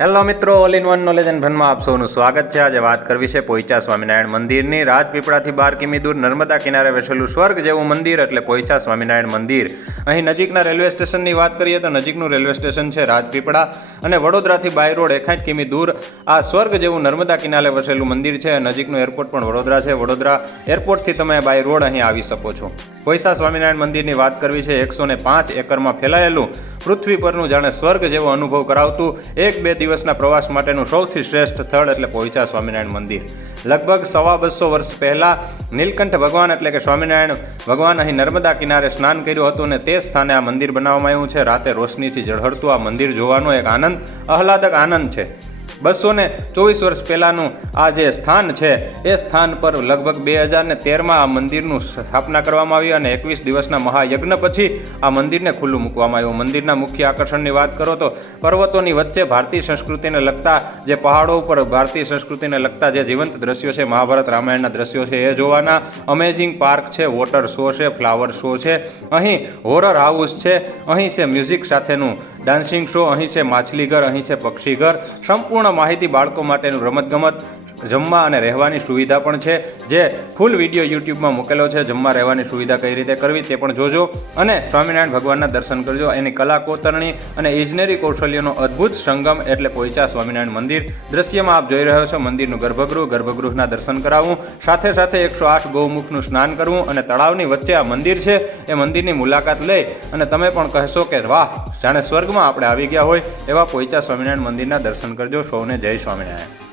Hello મિત્રો, all in one knowledge and ફનમાં આપ સૌનું સ્વાગત છે। આજે વાત કરવી છે પોઈચા સ્વામિનારાયણ મંદિરની। રાજપીપળાથી 12 કિમી દૂર નર્મદા કિનારે વસેલું સ્વર્ગ જેવું મંદિર એટલે પોઈચા સ્વામિનારાયણ મંદિર। અહીં નજીકના રેલવે સ્ટેશનની વાત કરીએ તો નજીકનું રેલવે સ્ટેશન છે રાજપીપળા અને વડોદરાથી બાય રોડ 61 કિમી દૂર આ સ્વર્ગ જેવું નર્મદા કિનારે વસેલું મંદિર છે। નજીકનું એરપોર્ટ પણ વડોદરા છે। વડોદરા એરપોર્ટથી તમે બાય રોડ અહીં આવી શકો છો। પોઈચા સ્વામિનારાયણ મંદિરની વાત કરવી છે 105 એકરમાં ફેલાયેલું પૃથ્વી પરનું જાણે સ્વર્ગ જેવો અનુભવ કરાવતું 1-2 દિવસના પ્રવાસ માટેનું સૌથી શ્રેષ્ઠ સ્થળ એટલે પોઈચા સ્વામિનારાયણ મંદિર। લગભગ 250 વર્ષ પહેલાં નીલકંઠ ભગવાન એટલે કે સ્વામિનારાયણ ભગવાન અહીં નર્મદા કિનારે સ્નાન કર્યું હતું અને તે સ્થાને આ મંદિર બનાવવામાં આવ્યું છે। રાતે રોશનીથી ઝળહળતું આ મંદિર જોવાનો એક આહલાદક આનંદ છે। 224 વર્ષ પહેલાંનું આ જે સ્થાન છે એ સ્થાન પર લગભગ 2013માં આ મંદિરનું સ્થાપના કરવામાં આવી અને 21 દિવસના મહાયજ્ઞ પછી આ મંદિરને ખુલ્લું મૂકવામાં આવ્યું। મંદિરના મુખ્ય આકર્ષણની વાત કરો તો પર્વતોની વચ્ચે ભારતીય સંસ્કૃતિને લગતા જે પહાડો ઉપર ભારતીય સંસ્કૃતિને લગતા જે જીવંત દ્રશ્યો છે, મહાભારત રામાયણના દ્રશ્યો છે એ જોવાના, અમેઝિંગ પાર્ક છે, વોટર શો છે, ફ્લાવર શો છે, અહીં હોરર હાઉસ છે, અહીં છે મ્યુઝિક સાથેનું ડાન્સિંગ શો, અહીં છે માછલી ઘર, અહીં છે પક્ષી ઘર, સંપૂર્ણ માહિતી બાળકો માટેનું રમતગમત, જમવા અને રહેવાની સુવિધા પણ છે જે ફૂલ વિડીયો યુટ્યુબમાં મૂકેલો છે। જમવા રહેવાની સુવિધા કઈ રીતે કરવી તે પણ જોજો અને સ્વામિનારાયણ ભગવાનના દર્શન કરજો। એની કલા કોતરણી અને ઇજનેરી કૌશલ્યનો અદ્ભુત સંગમ એટલે પોઈચા સ્વામિનારાયણ મંદિર। દ્રશ્યમાં આપ જોઈ રહ્યો છો મંદિરનું ગર્ભગૃહના દર્શન કરાવવું, સાથે સાથે 108 ગૌમુખનું સ્નાન કરવું અને તળાવની વચ્ચે આ મંદિર છે એ મંદિરની મુલાકાત લઈ અને તમે પણ કહેશો કે વાહ, જાણે સ્વર્ગમાં આપણે આવી ગયા હોય એવા પોઈચા સ્વામિનારાયણ મંદિરના દર્શન કરજો। સૌને જય સ્વામિનારાયણ।